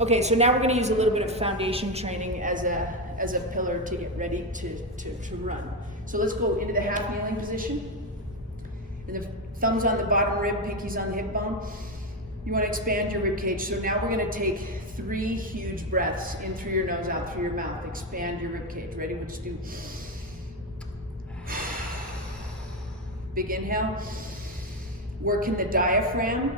Okay, so now we're gonna use a little bit of foundation training as a pillar to get ready to run. So let's go into the half kneeling position. And the thumbs on the bottom rib, pinkies on the hip bone. You wanna expand your rib cage. So now we're gonna take 3 huge breaths, in through your nose, out through your mouth. Expand your rib cage. Ready? We'll just do big inhale. Working the diaphragm.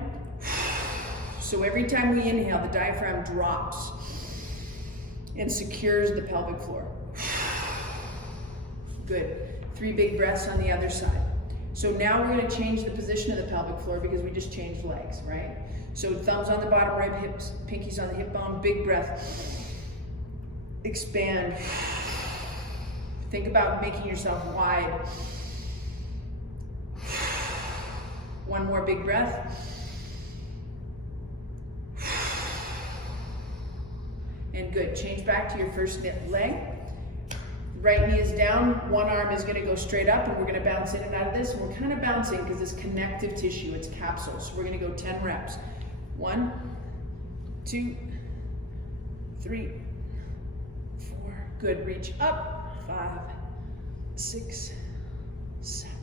So every time we inhale, the diaphragm drops and secures the pelvic floor. Good. 3 big breaths on the other side. So now we're going to change the position of the pelvic floor because we just changed legs, right? So thumbs on the bottom rib, hips, pinkies on the hip bone, big breath. Expand. Think about making yourself wide. One more big breath. And good, change back to your first leg. Right knee is down, one arm is gonna go straight up, and we're gonna bounce in and out of this. And we're kind of bouncing because it's connective tissue, it's capsules. So we're gonna go 10 reps. 1, 2, 3, 4. Good, reach up. 5, 6, 7,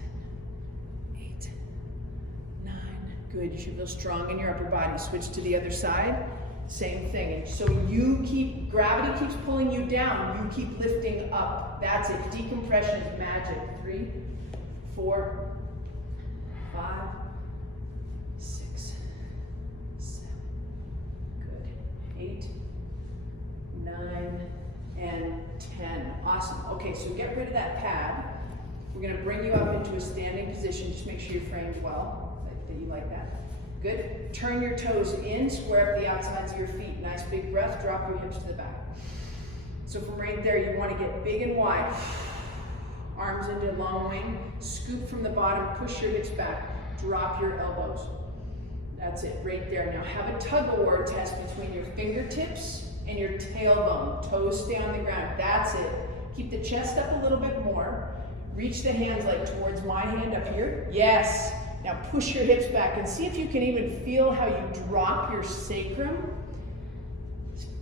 8, 9. Good, you should feel strong in your upper body. Switch to the other side. Same thing. So gravity keeps pulling you down, you keep lifting up. That's it. Decompression is magic. 3, 4, 5, 6, 7. Good. 8, 9, and 10. Awesome. Okay, so get rid of that pad. We're going to bring you up into a standing position. Just make sure you're framed well, that you like that. Good. Turn your toes in, square up the outsides of your feet. Nice big breath, drop your hips to the back. So from right there, you want to get big and wide. Arms into long wing. Scoop from the bottom, push your hips back. Drop your elbows. That's it, right there. Now have a tug of war test between your fingertips and your tailbone. Toes stay on the ground. That's it. Keep the chest up a little bit more. Reach the hands like towards my hand up here. Yes. Now push your hips back and see if you can even feel how you drop your sacrum.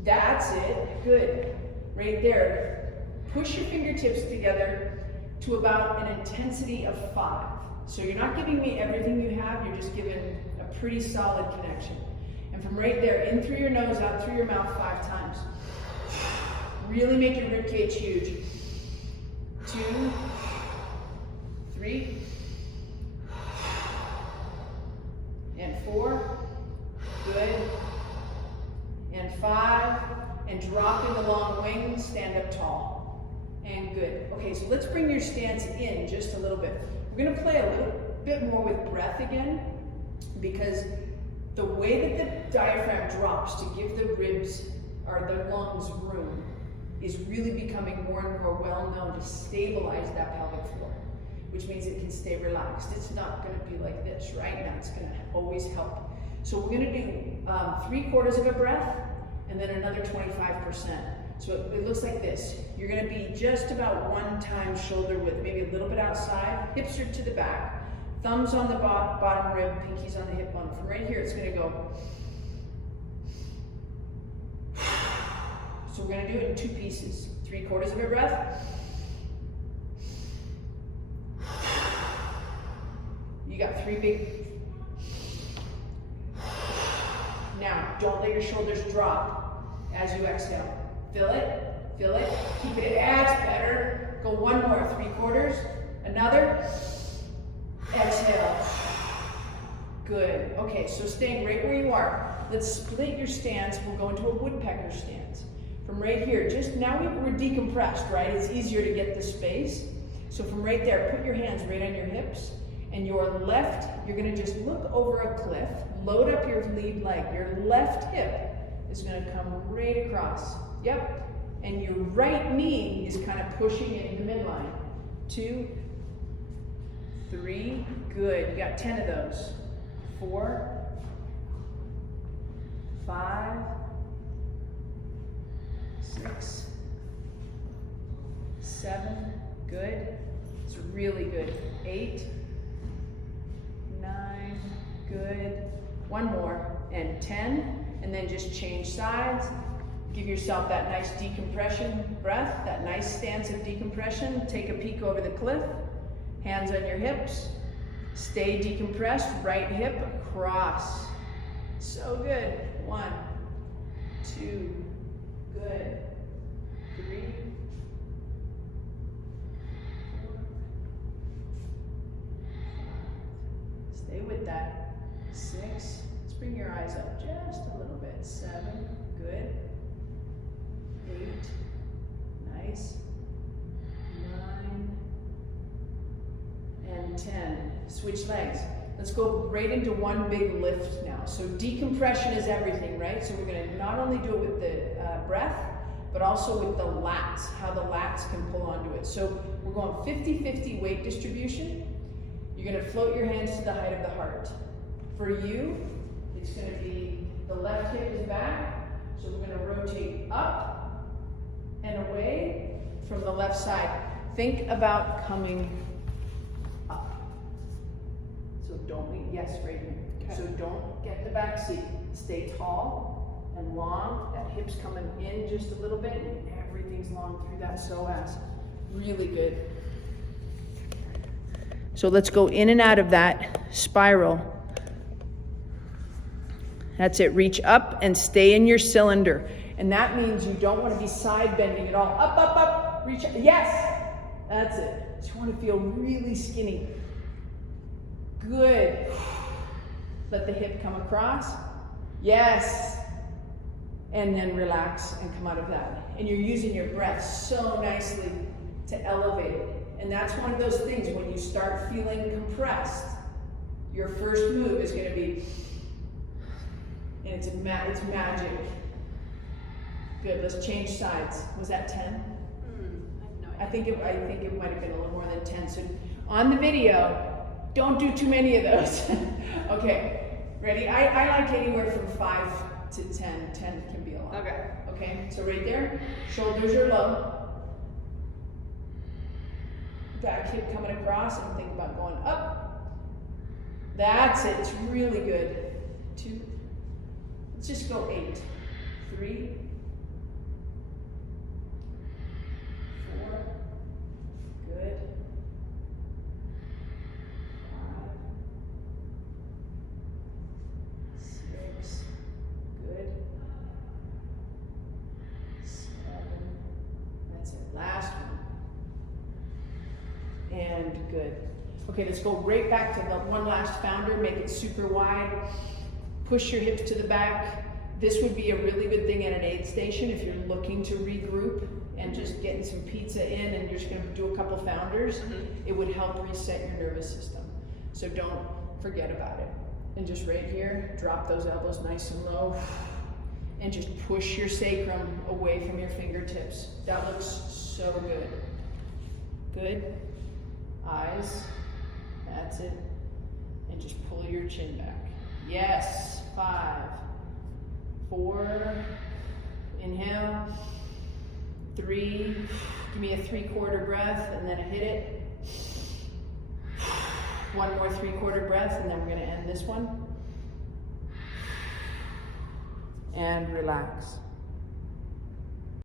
That's it. Good. Right there. Push your fingertips together to about an intensity of 5. So you're not giving me everything you have, you're just giving a pretty solid connection. And from right there, in through your nose, out through your mouth 5 times. Really make your ribcage huge. 2, 3, and 4, good, and 5, and drop in the long wings, stand up tall, and good. Okay, so let's bring your stance in just a little bit. We're gonna play a little bit more with breath again, because the way that the diaphragm drops to give the ribs, or the lungs room, is really becoming more and more well known to stabilize that pelvic floor, which means it can stay relaxed. It's not gonna be like this, right? Now it's gonna always help. So we're gonna do 3/4 of a breath and then another 25%. So it looks like this. You're gonna be just about 1 times shoulder width, maybe a little bit outside, hips are to the back, thumbs on the bottom rib, pinkies on the hip bone. From right here, it's gonna go. So we're gonna do it in 2 pieces. 3/4 of a breath. You got 3 big. Now, don't let your shoulders drop as you exhale. Feel it, keep it, that's better. Go 1 more, 3/4, another, exhale. Good, okay, so staying right where you are. Let's split your stance, we'll go into a woodpecker stance. From right here, just now we're decompressed, right? It's easier to get the space. So from right there, put your hands right on your hips. And your left, you're gonna just look over a cliff, load up your lead leg. Your left hip is gonna come right across. Yep. And your right knee is kind of pushing it in the midline. 2, 3, good. You got 10 of those. 4, 5, 6, 7, good. It's really good. 8, 9, good. 1 more, and 10. and then just change sides. Give yourself that nice decompression breath, that nice stance of decompression. Take a peek over the cliff, hands on your hips. Stay decompressed, right hip across. So good. 1, 2, good. 3, 4, 5. Stay with that. 6. Let's bring your eyes up just a little bit. 7, good. 8, nice. 9, and 10. Switch legs. Let's go right into one big lift now. So decompression is everything, right? So we're going to not only do it with the breath, but also with the lats, how the lats can pull onto it. So we're going 50-50 weight distribution. You're going to float your hands to the height of the heart. For you, it's going to be the left hip is back, so we're going to rotate up and away from the left side. Think about coming up. So don't lean, yes, right here. Okay. So don't get the back seat. Stay tall and long. That hip's coming in just a little bit and everything's long through that psoas. Really good. So let's go in and out of that spiral. That's it. Reach up and stay in your cylinder. And that means you don't want to be side bending at all. Up, up, up. Reach up. Yes. That's it. Just want to feel really skinny. Good. Let the hip come across. Yes. And then relax and come out of that. And you're using your breath so nicely to elevate it. And that's one of those things, when you start feeling compressed, your first move is going to be, and it's magic. Good, let's change sides. Was that 10? I think it might have been a little more than 10. So on the video, don't do too many of those. Okay, ready? I like anywhere from 5 to 10. 10 can be a lot. Okay. Okay, so right there, shoulders are low. Back hip coming across, and think about going up. That's it, it's really good. 2, let's just go 8. 3, 4, good. 5, 6, good. 7, that's it, last one. And good. Okay, let's go right back to the one last founder. Make it super wide. Push your hips to the back. This would be a really good thing at an aid station if you're looking to regroup and just getting some pizza in and you're just going to do a couple founders. It would help reset your nervous system. So don't forget about it. And just right here, drop those elbows nice and low. And just push your sacrum away from your fingertips. That looks so good. Good. Eyes, that's it, and just pull your chin back. Yes, 5, 4, inhale, 3, give me a 3/4 breath, and then hit it. 1 more 3/4 breath, and then we're gonna end this one. And relax.